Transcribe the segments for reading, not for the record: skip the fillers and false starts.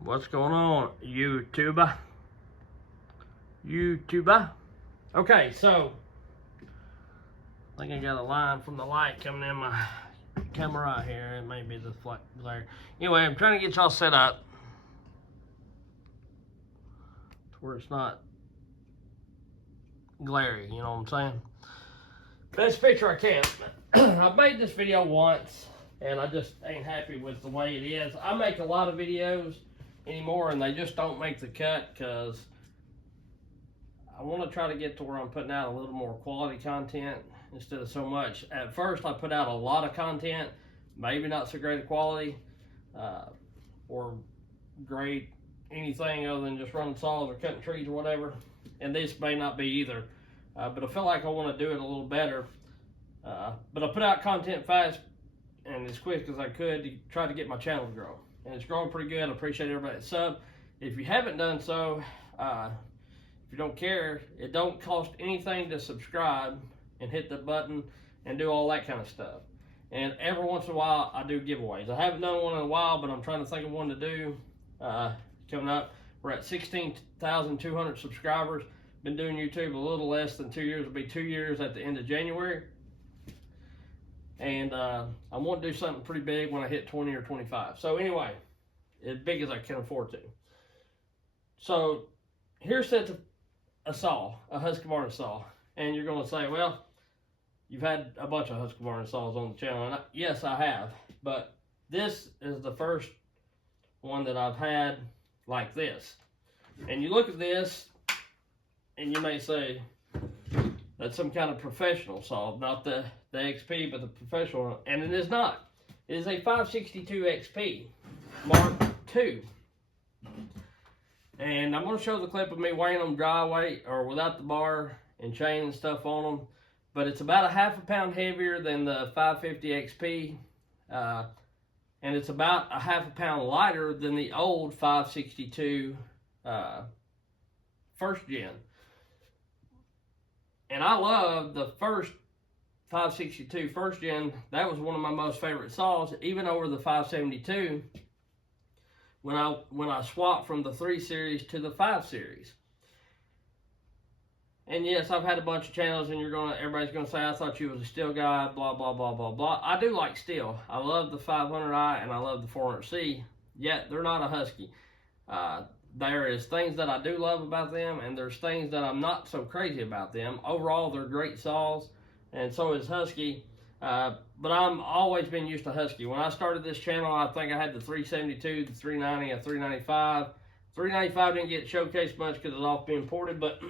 What's going on, YouTuber? Okay, so I think I got a line from the light coming in my camera right here. It may be the glare. Anyway, I'm trying to get y'all set up to where it's not glary, you know what I'm saying? Best picture I can. I've made this video once and I just ain't happy with the way it is. I make a lot of videos anymore and they just don't make the cut because I want to try to get to where I'm putting out a little more quality content instead of so much. At first I put out a lot of content, maybe not so great quality or great anything other than just running saws or cutting trees or whatever, and this may not be either, but I feel like I want to do it a little better. But I put out content fast and as quick as I could to try to get my channel to grow, and it's growing pretty good. I appreciate everybody that sub. If you haven't done so, if you don't care, it don't cost anything to subscribe and hit the button and do all that kind of stuff. And every once in a while I do giveaways. I haven't done one in a while, but I'm trying to think of one to do coming up. We're at 16,200 subscribers. Been doing YouTube a little less than 2 years. It'll be 2 years at the end of January. And I want to do something pretty big when I hit 20 or 25. So anyway, as big as I can afford to. So here's a saw, a Husqvarna saw. And you're going to say, well, you've had a bunch of Husqvarna saws on the channel. And yes, I have. But this is the first one that I've had like this. And you look at this and you may say, that's some kind of professional saw, not the XP, but the professional one. And it is not. It is a 562 XP Mark II. And I'm going to show the clip of me weighing them dry weight or without the bar and chain and stuff on them. But it's about a half a pound heavier than the 550 XP. And it's about a half a pound lighter than the old 562 first gen. And I love the first 562 first gen. That was one of my most favorite saws, even over the 572 when I swapped from the 3 series to the 5 series. And yes, I've had a bunch of channels and everybody's gonna say I thought you was a steel guy, blah blah blah blah blah. I do like steel. I love the 500i and I love the 400C, yet they're not a Husky. There is things that I do love about them, and there's things that I'm not so crazy about them. Overall, they're great saws, and so is Husky. But I'm always been used to Husky. When I started this channel, I think I had the 372, the 390, a 395. 395 didn't get showcased much because it's off being ported, but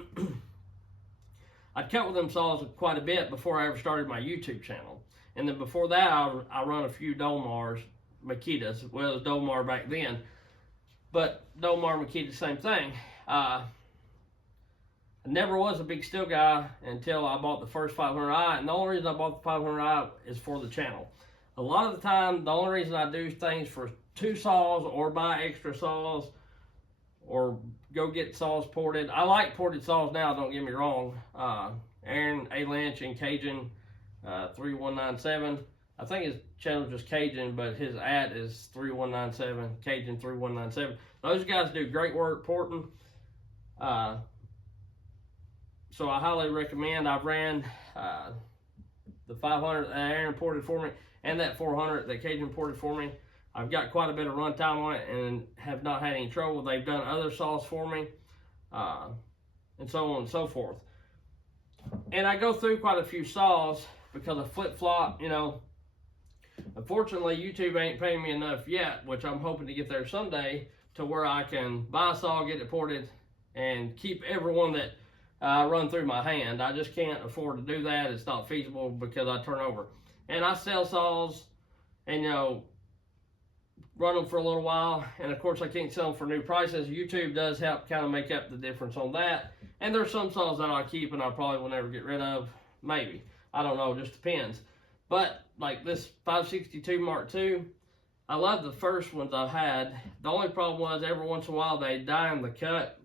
I'd cut with them saws quite a bit before I ever started my YouTube channel. And then before that, I run a few Dolmars, Makitas. Well, it was Dolmar back then. But Dolmar and Makita, same thing. I never was a big steel guy until I bought the first 500i, and the only reason I bought the 500i is for the channel. A lot of the time, the only reason I do things for 2 saws or buy extra saws or go get saws ported. I like ported saws now, don't get me wrong. Aaron A. Lynch and Cajun 3197. I think his channel's just Cajun, but his ad is 3197, Cajun 3197. Those guys do great work porting. So I highly recommend. I've ran the 500 that Aaron ported for me and that 400 that Cajun ported for me. I've got quite a bit of run time on it and have not had any trouble. They've done other saws for me, and so on and so forth. And I go through quite a few saws because I flip-flop, you know. Unfortunately, YouTube ain't paying me enough yet, which I'm hoping to get there someday, to where I can buy a saw, get it ported, and keep every one that run through my hand. I just can't afford to do that. It's not feasible because I turn over. And I sell saws and, you know, run them for a little while. And, of course, I can't sell them for new prices. YouTube does help kind of make up the difference on that. And there's some saws that I keep and I probably will never get rid of. Maybe. I don't know. Just depends. But like this 562 Mark II, I love the first ones I've had. The only problem was every once in a while they die in the cut.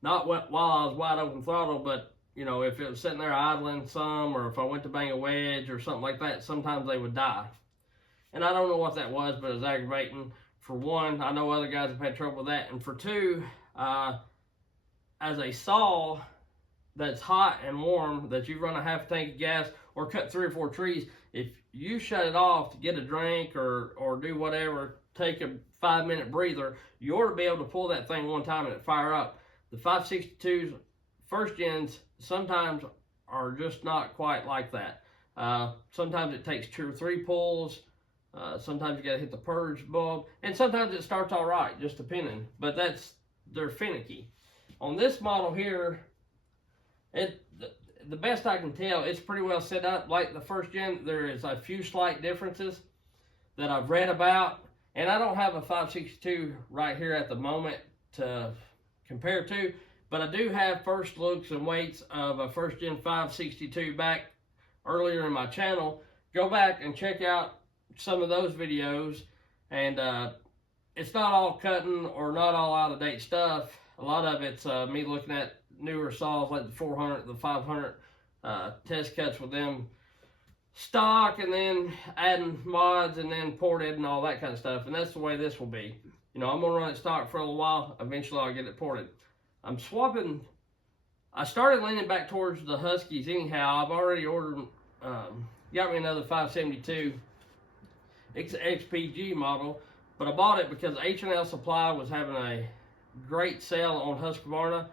Not while I was wide open throttle, but you know, if it was sitting there idling some, or if I went to bang a wedge or something like that, sometimes they would die. And I don't know what that was, but it was aggravating. For one, I know other guys have had trouble with that. And for two, as a saw that's hot and warm, that you run a half tank of gas or cut 3 or 4 trees, if you shut it off to get a drink or do whatever, take a 5-minute breather, you ought to be able to pull that thing one time and it fire up. The 562s, first gens, sometimes are just not quite like that. Sometimes it takes 2 or 3 pulls. Sometimes you gotta hit the purge bulb, and sometimes it starts all right, just depending. But they're finicky. On this model here, the best I can tell, it's pretty well set up like the first gen. There is a few slight differences that I've read about, and I don't have a 562 right here at the moment to compare to, but I do have first looks and weights of a first gen 562 back earlier in my channel. Go back and check out some of those videos, and it's not all cutting or not all out-of-date stuff. A lot of it's me looking at newer saws like the 400, the 500, test cuts with them stock, and then adding mods and then ported and all that kind of stuff. And that's the way this will be. You know, I'm gonna run it stock for a little while. Eventually I'll get it ported. I'm swapping. I started leaning back towards the Huskies anyhow. I've already ordered, got me another 572 XPG model, but I bought it because H&L Supply was having a great sale on Husqvarna.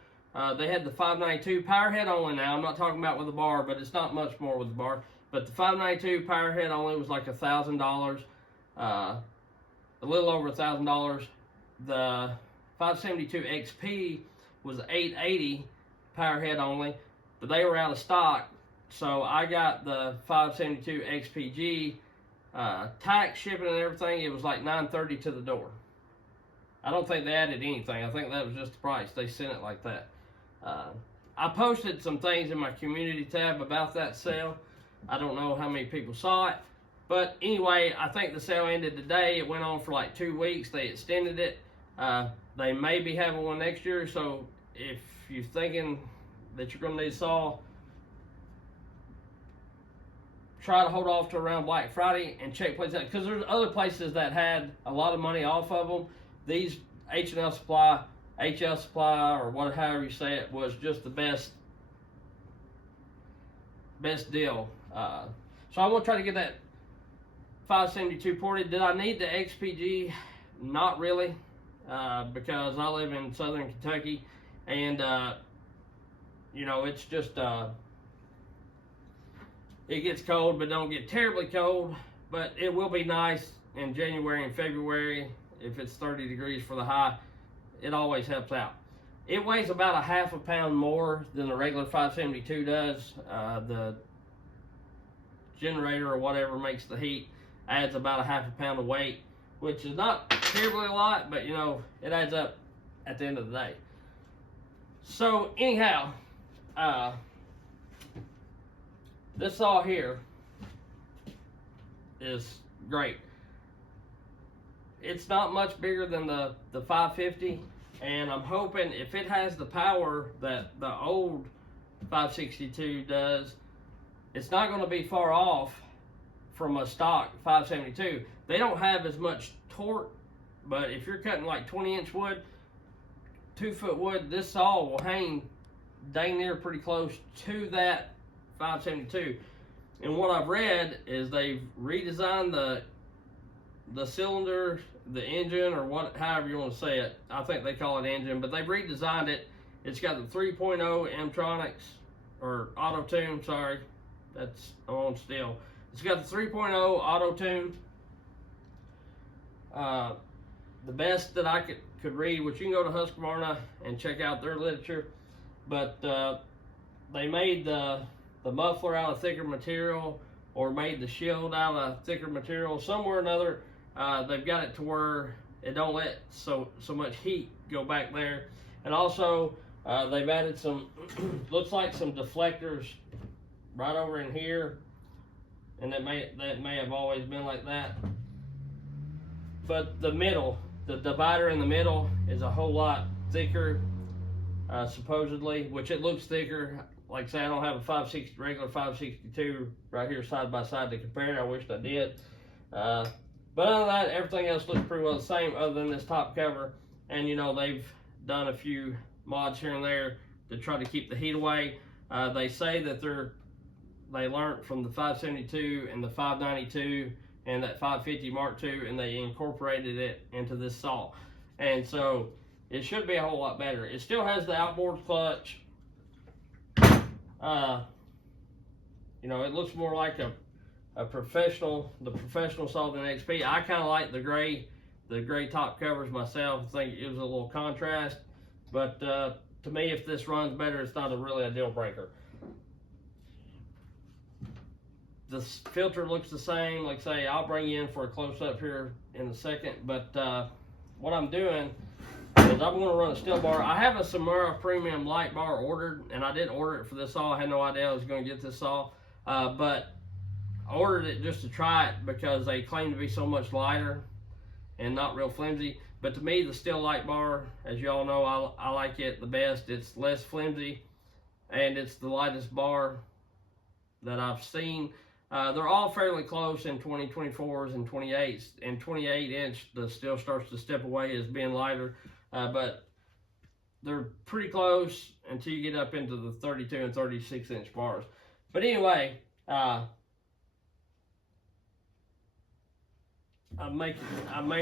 They had the 592 power head only now. I'm not talking about with the bar, but it's not much more with the bar. But the 592 power head only was like $1,000, a little over $1,000. The 572 XP was $880 power head only, but they were out of stock. So I got the 572 XPG, tax, shipping, and everything. It was like $930 to the door. I don't think they added anything. I think that was just the price. They sent it like that. I posted some things in my community tab about that sale. I don't know how many people saw it, but anyway, I think the sale ended today. It went on for like 2 weeks. They extended it. They may be having one next year, so if you're thinking that you're going to need a saw, try to hold off to around Black Friday and check places out, because there's other places that had a lot of money off of them. These H&L Supply, HL Supply, or however you say it, was just the best deal. So I'm gonna try to get that 572 ported. Did I need the XPG? Not really, because I live in southern Kentucky, and you know, it's just it gets cold, but don't get terribly cold. But it will be nice in January and February if it's 30 degrees for the high. It always helps out. It weighs about a half a pound more than the regular 572 does. The generator or whatever makes the heat adds about a half a pound of weight, which is not terribly a lot, but you know, it adds up at the end of the day. So anyhow, this saw here is great. It's not much bigger than the 550, and I'm hoping if it has the power that the old 562 does, it's not going to be far off from a stock 572. They don't have as much torque, but if you're cutting like 20-inch wood, 2-foot wood, this saw will hang dang near pretty close to that 572. And what I've read is they've redesigned the cylinder, the engine, or however you want to say it. I think they call it engine, but they've redesigned it. It's got the 3.0 M-Tronics, or auto-tune, sorry. That's on still. It's got the 3.0 auto-tune. The best that I could read, which you can go to Husqvarna and check out their literature, but they made the muffler out of thicker material, or made the shield out of thicker material. Somewhere or another, they've got it to where it don't let so much heat go back there. And also, they've added some, looks like some deflectors right over in here, and that may have always been like that. But the middle, the divider in the middle, is a whole lot thicker, supposedly, which it looks thicker. Like I say, I don't have a regular 562 right here side by side to compare. I wished I did. But other than that, everything else looks pretty well the same other than this top cover. And, you know, they've done a few mods here and there to try to keep the heat away. They say that they learned from the 572 and the 592 and that 550 Mark II, and they incorporated it into this saw. And so it should be a whole lot better. It still has the outboard clutch. You know, it looks more like the professional saw than XP. I kind of like the gray top covers myself. I think it gives a little contrast. But to me, if this runs better, it's not really a deal breaker. The filter looks the same. Like I say, I'll bring you in for a close-up here in a second. But what I'm doing is I'm going to run a still bar. I have a Samura Premium light bar ordered, and I didn't order it for this saw. I had no idea I was going to get this saw. But I ordered it just to try it because they claim to be so much lighter and not real flimsy. But to me, the still light bar, as you all know, I like it the best. It's less flimsy, and it's the lightest bar that I've seen. They're all fairly close in 2024s and 28s. And 28-inch, the steel starts to step away as being lighter. But they're pretty close until you get up into the 32 and 36-inch bars. But anyway, I made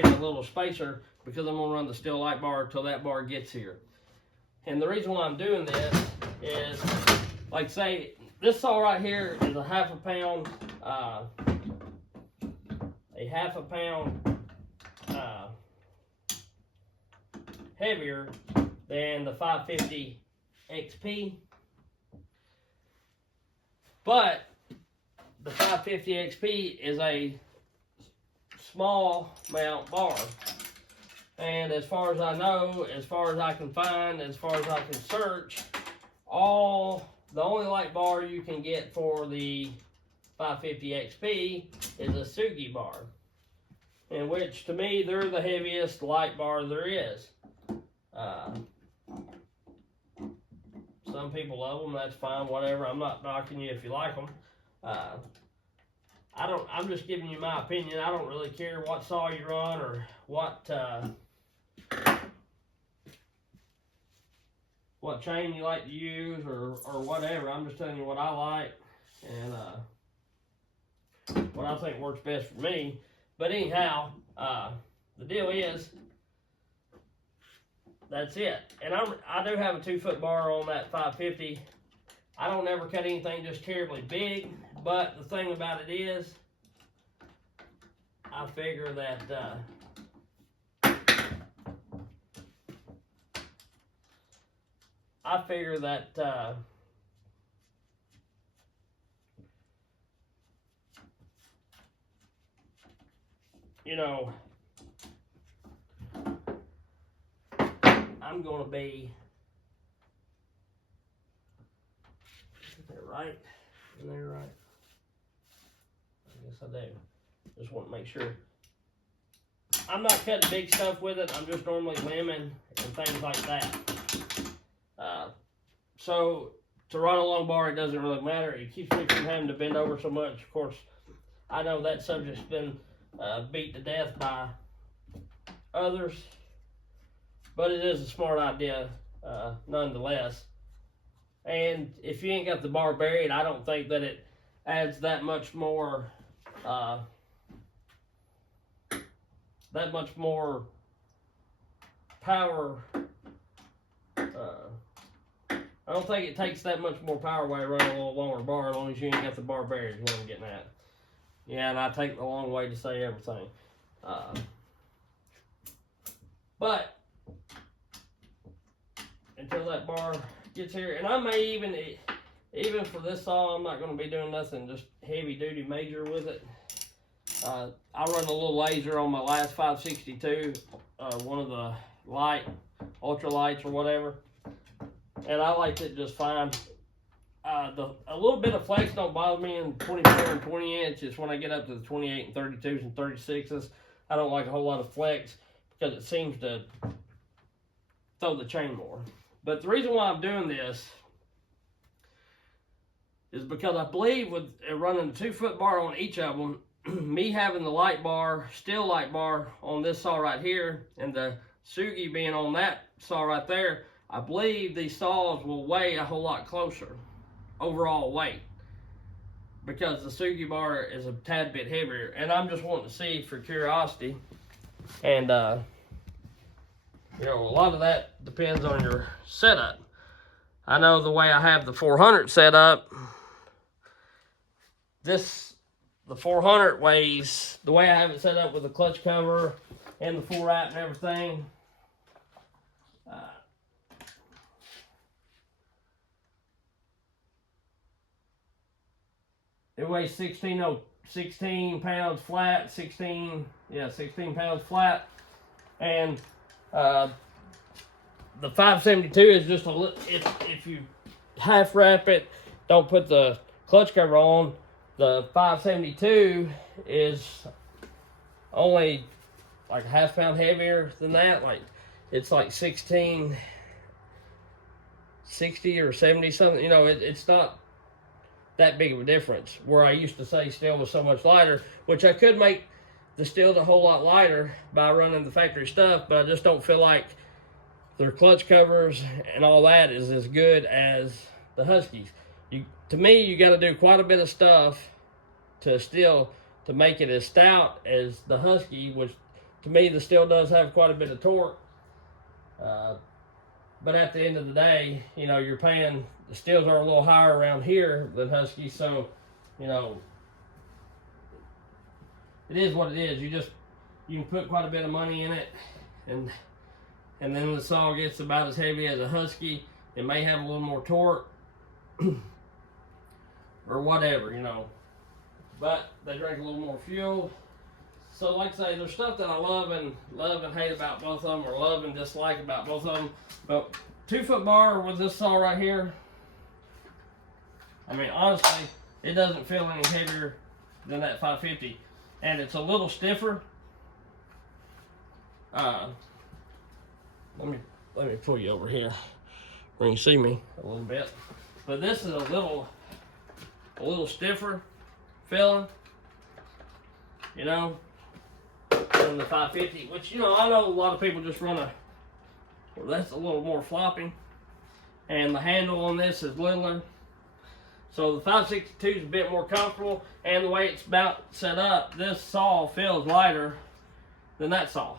a little spacer because I'm going to run the still light bar until that bar gets here. And the reason why I'm doing this is, like say, this saw right here is a half a pound heavier than the 550 XP. But the 550 XP is a small mount bar. And as far as I know, as far as I can find, as far as I can search, the only light bar you can get for the 550 XP is a Sugi bar, in which to me they're the heaviest light bar there is. Some people love them, that's fine, whatever. I'm not knocking you if you like them. I'm just giving you my opinion. I don't really care what saw you run or what chain you like to use or whatever. I'm just telling you what I like and what I think works best for me. But anyhow, the deal is, that's it. And I do have a 2-foot bar on that 550. I don't ever cut anything just terribly big, but the thing about it is, I figure that you know, I'm going to be, is that right? Is that right? I guess I do. Just want to make sure. I'm not cutting big stuff with it. I'm just normally lemon and things like that. So to run a long bar, it doesn't really matter. It keeps me from having to bend over so much. Of course, I know that subject's been beat to death by others, but it is a smart idea nonetheless. And if you ain't got the bar buried, I don't think that it adds that much more power. I don't think it takes that much more power away running a little longer bar as long as you ain't got the bar buried, is what I'm getting at. Yeah, and I take the long way to say everything. But until that bar gets here, and I may even for this saw, I'm not going to be doing nothing just heavy duty major with it. I run a little laser on my last 562, one of the ultra lights or whatever, and I liked it just fine. A little bit of flex don't bother me in 24 and 20 inches. When I get up to the 28 and 32s and 36s, I don't like a whole lot of flex because it seems to throw the chain more. But the reason why I'm doing this is because I believe with running a 2-foot bar on each of them, me having the light bar, steel light bar on this saw right here, and the Sugi being on that saw right there, I believe these saws will weigh a whole lot closer, overall weight, because the Sugi bar is a tad bit heavier. And I'm just wanting to see for curiosity. And, you know, a lot of that depends on your setup. I know the way I have the 400 set up, the 400 weighs, the way I have it set up with the clutch cover and the full wrap and everything, it weighs 16 pounds flat, 16 pounds flat. And the 572 is just a little, if you half wrap it, don't put the clutch cover on, the 572 is only like a half pound heavier than that. Like, it's like 1660 or 70 something. You know, it's not that big of a difference. Where I used to say steel was so much lighter, which I could make the steel a whole lot lighter by running the factory stuff, but I just don't feel like their clutch covers and all that is as good as the Huskies. To me, you got to do quite a bit of stuff to steel to make it as stout as the Husky, which to me the steel does have quite a bit of torque. But at the end of the day, you know, you're paying, the steels are a little higher around here than Huskies, so, you know, it is what it is. You can put quite a bit of money in it, and then the saw gets about as heavy as a Husky. It may have a little more torque or whatever, you know, but they drink a little more fuel. So like I say, there's stuff that I love and hate about both of them, or love and dislike about both of them. But 2 foot bar with this saw right here, I mean, honestly, it doesn't feel any heavier than that 550, and it's a little stiffer. Let me pull you over here where you can see me a little bit. But this is a little stiffer feeling, you know, than the 550. Which, you know, I know a lot of people just run well, that's a little more floppy, and the handle on this is littler. So the 562 is a bit more comfortable, and the way it's about set up, this saw feels lighter than that saw.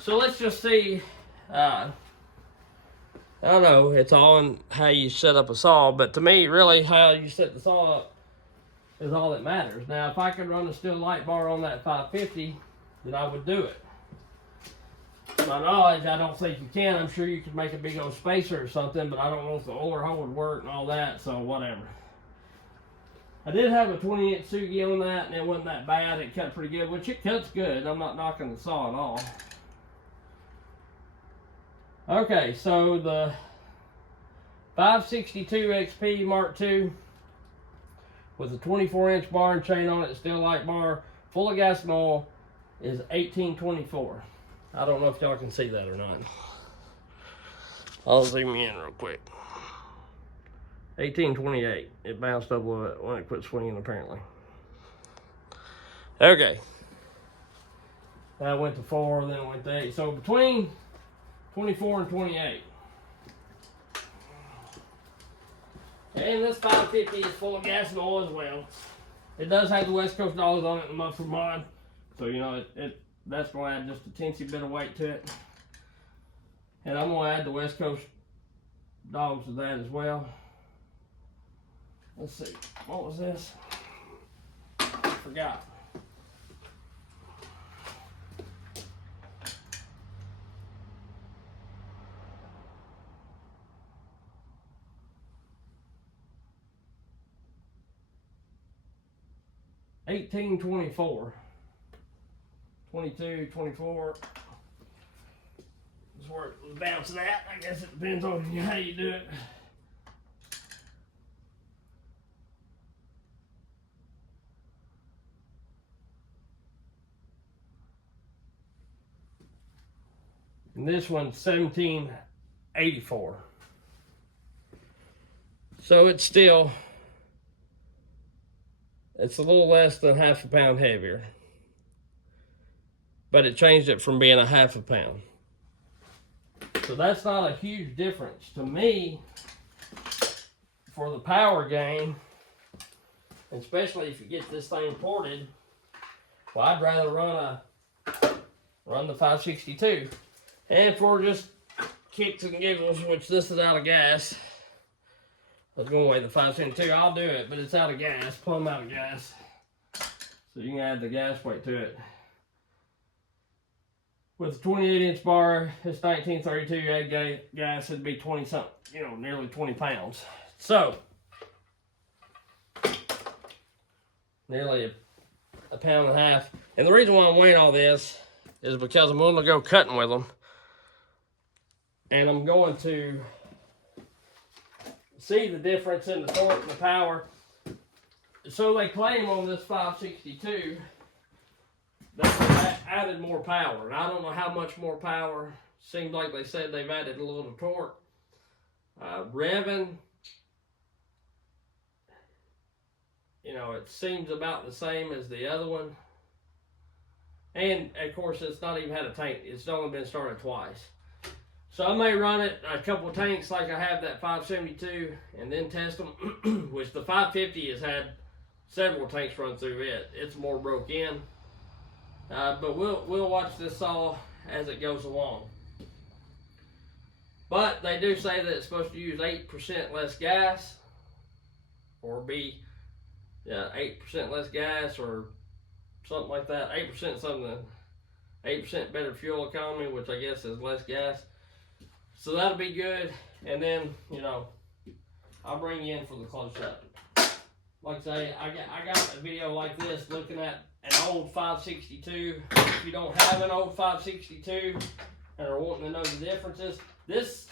So let's just see. I don't know, it's all in how you set up a saw, but to me, really, how you set the saw up is all that matters. Now, if I could run a steel light bar on that 550, then I would do it. To my knowledge, I don't think you can. I'm sure you could make a big old spacer or something, but I don't know if the oiler hole would work and all that, so whatever. I did have a 20-inch Sugi on that, and it wasn't that bad. It cut pretty good, which it cuts good. I'm not knocking the saw at all. Okay, so the 562 XP Mark II with a 24-inch bar and chain on it, steel light bar, full of gas and oil, is $18.24. I don't know if y'all can see that or not. I'll zoom in real quick. $18.28. It bounced up a little bit when it quit swinging, apparently. Okay. That went to 4, then it went to 8. So between 24 and 28. And this 550 is full of gas and oil as well. It does have the West Coast dogs on it, the muffler mod. So, you know, that's going to add just a teensy bit of weight to it. And I'm going to add the West Coast dogs to that as well. Let's see, what was this? I forgot. $18.24. 22, 24. That's where it was bouncing at. I guess it depends on how you do it. And this one's $17.84. So it's still It's a little less than half a pound heavier. But it changed it from being a half a pound. So that's not a huge difference. To me, for the power gain, especially if you get this thing ported, well, I'd rather run the 562. And for just kicks and giggles, which this is out of gas. I was going away the 572. I'll do it, but it's out of gas, plumb out of gas. So you can add the gas weight to it. With a 28-inch bar, it's 1932. Add gas, it'd be 20 something, you know, nearly 20 pounds. So, nearly a pound and a half. And the reason why I'm weighing all this is because I'm going to go cutting with them. And I'm going to see the difference in the torque and the power. So they claim on this 562 that they added more power. And I don't know how much more power. Seems like they said they've added a little torque. Revving, you know, it seems about the same as the other one. And of course, it's not even had a tank. It's only been started twice. So I may run it a couple of tanks like I have that 572 and then test them, which the 550 has had several tanks run through it. It's more broke in. But we'll watch this saw as it goes along. But they do say that it's supposed to use 8% less gas, or be 8% less gas, or something like that. 8% something, 8% better fuel economy, which I guess is less gas. So that'll be good. And then, you know, I'll bring you in for the close-up. Like I say, I got a video like this looking at an old 562. If you don't have an old 562 and are wanting to know the differences, this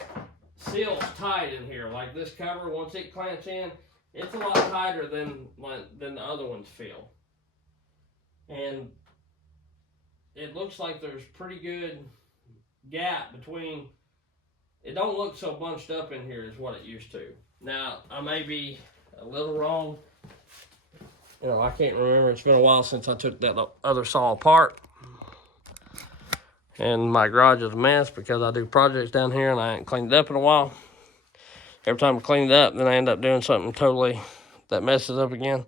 seal's tight in here. Like this cover, once it clamps in, it's a lot tighter than the other ones feel. And it looks like there's pretty good gap between. It don't look so bunched up in here as what it used to. Now, I may be a little wrong. You know, I can't remember. It's been a while since I took that other saw apart. And my garage is a mess because I do projects down here and I ain't cleaned it up in a while. Every time I clean it up, then I end up doing something totally that messes up again.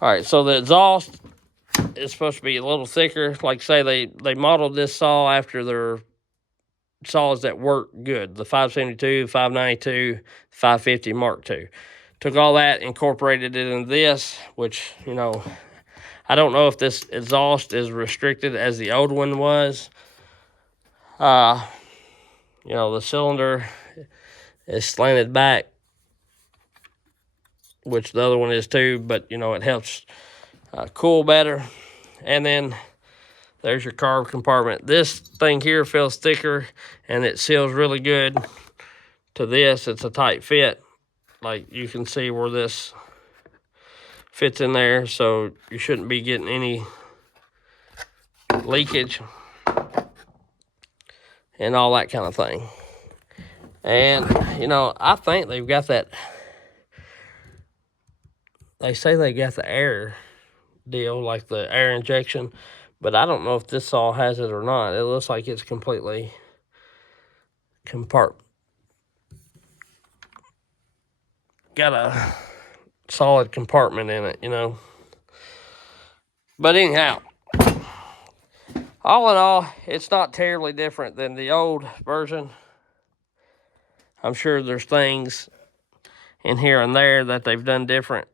All right, so the exhaust is supposed to be a little thicker. Like I say, they modeled this saw after their saws that work good. The 572, 592, 550 Mark II. Took all that, incorporated it in this, which, you know, I don't know if this exhaust is restricted as the old one was. You know, the cylinder is slanted back, which the other one is too, but, you know, it helps cool better. And then there's your carb compartment. This thing here feels thicker, and it seals really good. To this, it's a tight fit. Like, you can see where this fits in there, so you shouldn't be getting any leakage and all that kind of thing. And, you know, I think they've got that. They say they got the air deal, like the air injection, but I don't know if this saw has it or not. It looks like it's completely got a solid compartment in it, you know. But anyhow, all in all, it's not terribly different than the old version. I'm sure there's things in here and there that they've done different,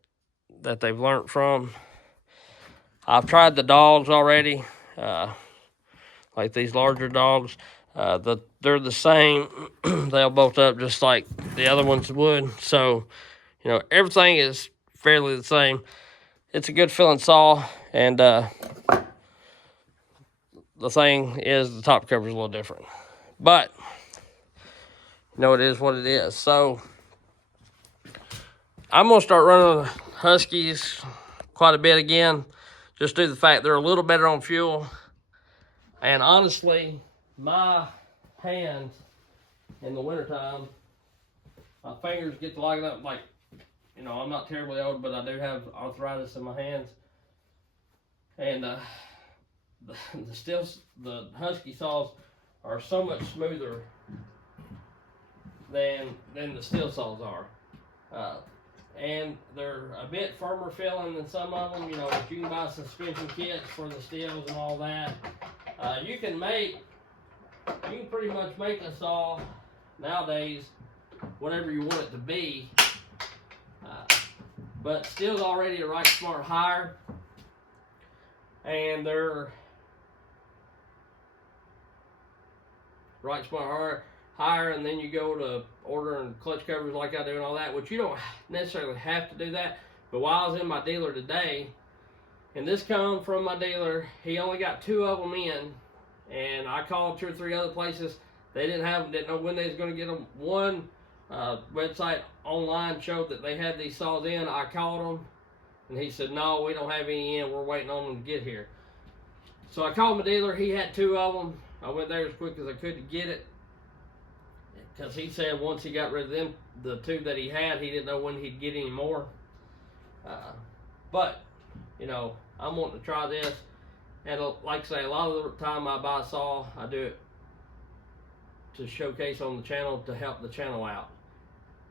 that they've learned from. I've tried the dogs already, like these larger dogs. They're the same. They'll bolt up just like the other ones would. So, you know, everything is fairly the same. It's a good feeling saw, and the thing is the top cover is a little different. But, you know, it is what it is. So, I'm going to start running Huskies quite a bit again, just due to the fact they're a little better on fuel. And honestly, my hands in the wintertime, my fingers get to lighting up like you know, I'm not terribly old, but I do have arthritis in my hands. And the Husky saws are so much smoother than the steel saws are. And they're a bit firmer feeling than some of them. You know, if you can buy suspension kits for the steels and all that, you can pretty much make a saw nowadays whatever you want it to be. But steel's already a right smart higher, and they're right smart higher, and then you go to ordering clutch covers like I do and all that, which you don't necessarily have to do that. But while I was in my dealer today, and this come from my dealer, he only got 2 of them in, and I called 2 or 3 other places. They didn't have them, didn't know when they was going to get them. One website online showed that they had these saws in. I called him, and he said, no, we don't have any in. We're waiting on them to get here. So I called my dealer. He had 2 of them. I went there as quick as I could to get it, because he said once he got rid of them, the 2 that he had, he didn't know when he'd get any more. But, you know, I'm wanting to try this. And like I say, a lot of the time I buy a saw, I do it to showcase on the channel to help the channel out.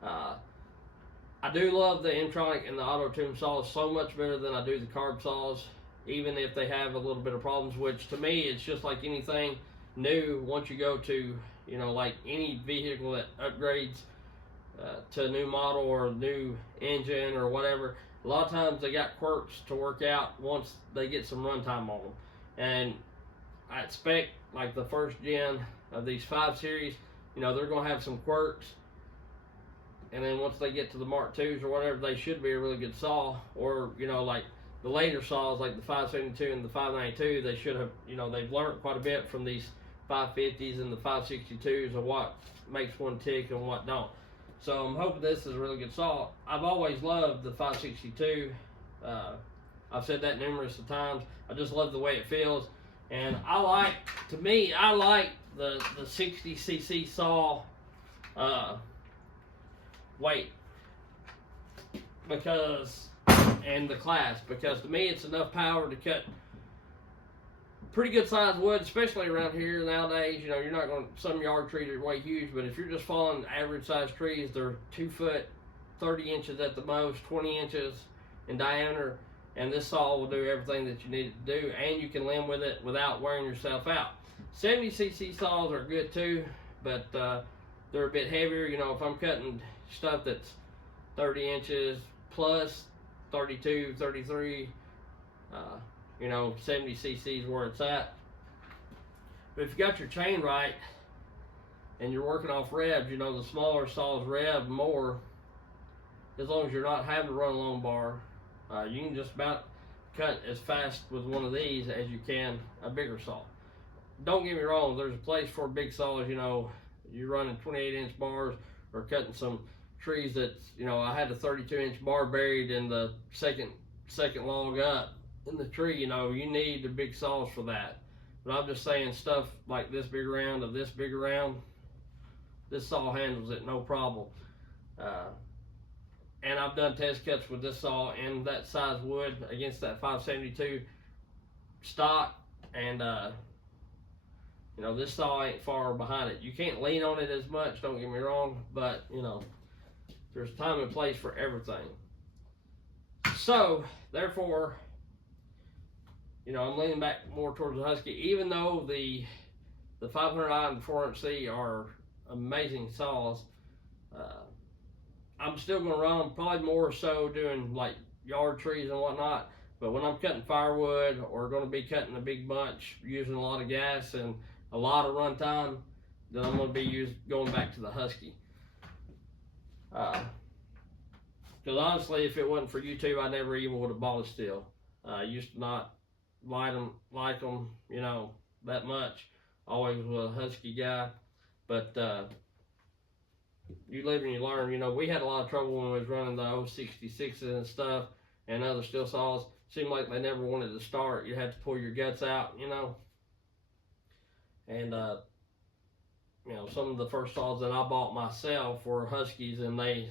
I do love the M-tronic and the auto tune saws so much better than I do the carb saws, even if they have a little bit of problems, which to me, it's just like anything new. Once you go to, you know, like any vehicle that upgrades to a new model or a new engine or whatever, a lot of times they got quirks to work out once they get some runtime on them. And I expect, like the first gen of these 5 series, you know, they're going to have some quirks. And then once they get to the Mark IIs or whatever, they should be a really good saw. Or, you know, like the later saws, like the 572 and the 592, they should have, you know, they've learned quite a bit from these 550s and the 562s of what makes one tick and what don't. So I'm hoping this is a really good saw. I've always loved the 562. I've said that numerous of times. I just love the way it feels. And I like the 60cc saw weight, because, and the class, because to me it's enough power to cut pretty good sized wood, especially around here nowadays. You know, you're not going to, some yard trees are way huge, but if you're just following average sized trees, they're 2 foot, 30 inches at the most, 20 inches in diameter, and this saw will do everything that you need it to do, and you can limb with it without wearing yourself out. 70cc saws are good too, but they're a bit heavier. You know, if I'm cutting stuff that's 30 inches plus, 32, 33, you know, 70cc is where it's at. But if you got your chain right and you're working off revs, you know, the smaller saws rev more. As long as you're not having to run a long bar, you can just about cut as fast with one of these as you can a bigger saw. Don't get me wrong, there's a place for big saws. You know, you're running 28-inch bars or cutting some trees that's, you know, I had a 32-inch bar buried in the second log up in the tree. You know, you need the big saws for that. But I'm just saying, stuff like this big around or this big around, this saw handles it no problem. And I've done test cuts with this saw in that size wood against that 572 stock, and you know, this saw ain't far behind it. You can't lean on it as much, don't get me wrong, but you know, there's time and place for everything. So therefore, you know, I'm leaning back more towards the Husky, even though the 500i and the 400C are amazing saws. I'm still going to run them, probably more so doing like yard trees and whatnot. But when I'm cutting firewood or going to be cutting a big bunch using a lot of gas and a lot of run time, then I'm going to be going back to the Husky. Because honestly, if it wasn't for YouTube, I never even would have bought a steel. I used to not like them, you know, that much. Always was a Husky guy. But you live and you learn. You know, we had a lot of trouble when we was running the 066s and stuff and other steel saws. Seemed like they never wanted to start. You had to pull your guts out, you know. And you know, some of the first saws that I bought myself were Huskies, and I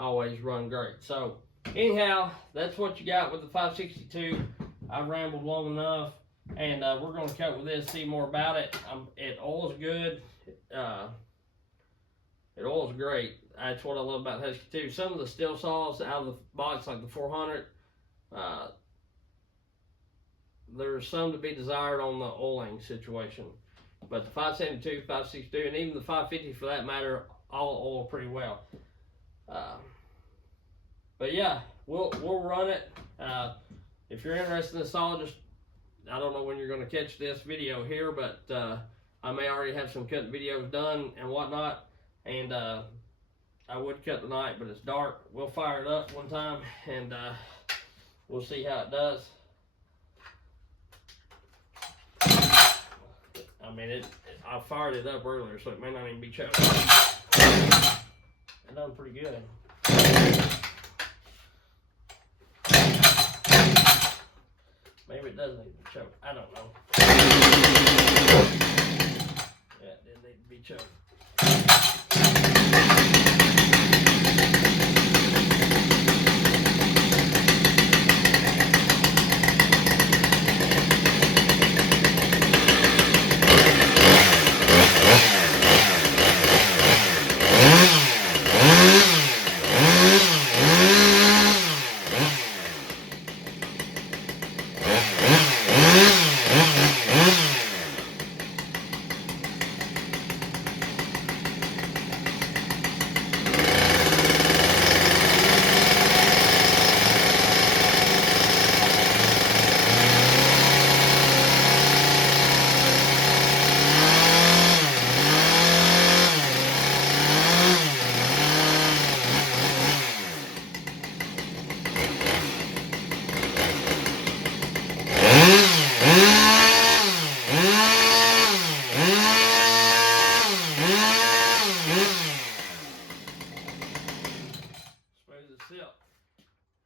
always run great. So anyhow, that's what you got with the 562. I've rambled long enough, and we're going to cut with this, see more about it. It oils good. It oils great. That's what I love about Husky too. Some of the steel saws out of the box, like the 400, there's some to be desired on the oiling situation. But the 572, 562, and even the 550 for that matter, all oil pretty well. But yeah, we'll run it. If you're interested in the saw, just, I don't know when you're going to catch this video here, but I may already have some cut videos done and whatnot. And I would cut tonight, but it's dark. We'll fire it up one time, and we'll see how it does. I mean, I fired it up earlier, so it may not even be choked. It done pretty good. Maybe it does need to be choked. I don't know. Yeah, it did need to be choked.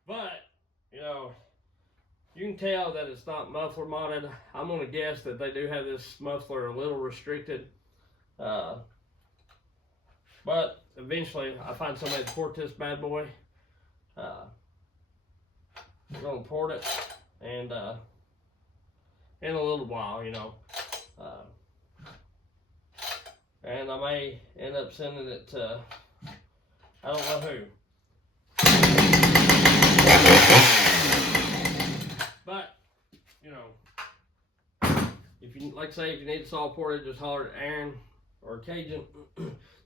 But, you know, you can tell that it's not muffler modded. I'm going to guess that they do have this muffler a little restricted. But eventually I find somebody to port this bad boy. We're going to port it, and in a little while, you know. And I may end up sending it to, I don't know who. But, you know, if you, like I say, if you need a saw ported, just holler at Aaron or Cajun.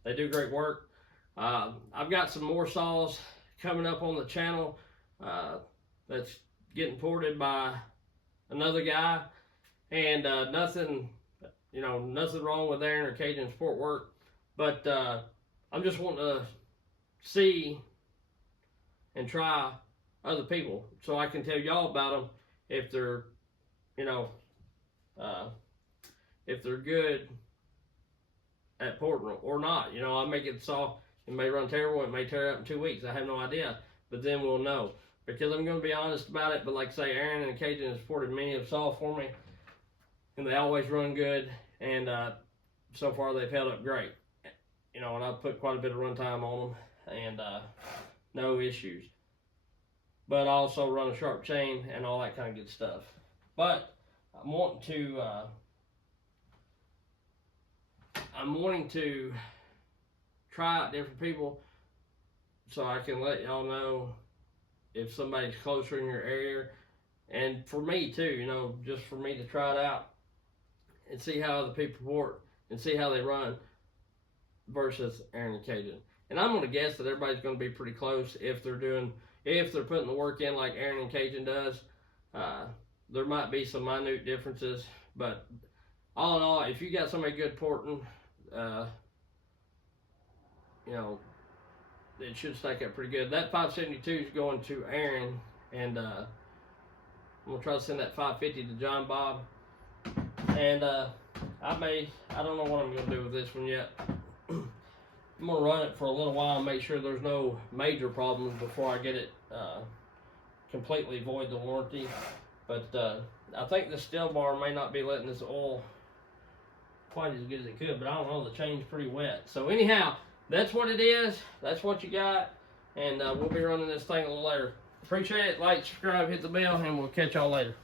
They do great work. I've got some more saws coming up on the channel that's getting ported by another guy, and nothing, you know, nothing wrong with Aaron or Cajun's port work, but I'm just wanting to see and try other people so I can tell y'all about them if they're, you know, if they're good at porting or not. You know, I may get the saw, it may run terrible, it may tear up in 2 weeks, I have no idea, but then we'll know, because I'm going to be honest about it. But like I say, Aaron and Cajun has ported many of saw for me, and they always run good, and so far they've held up great. You know, and I've put quite a bit of runtime on them, and no issues. But I also run a sharp chain and all that kind of good stuff. But I'm wanting to try out different people so I can let y'all know if somebody's closer in your area, and for me too, you know, just for me to try it out and see how other people port and see how they run versus Aaron and Cajun. And I'm going to guess that everybody's going to be pretty close if they're putting the work in like Aaron and Cajun does. There might be some minute differences, but all in all, if you got somebody good porting, you know, it should stack up pretty good. That 572 is going to Aaron, and I'm going to try to send that 550 to John Bob. And I don't know what I'm going to do with this one yet. I'm going to run it for a little while and make sure there's no major problems before I get it completely void the warranty. But I think the steel bar may not be letting this oil quite as good as it could, but I don't know, the chain's pretty wet. So anyhow, that's what it is. That's what you got. and we'll be running this thing a little later. Appreciate it. Like, subscribe, hit the bell, and we'll catch y'all later.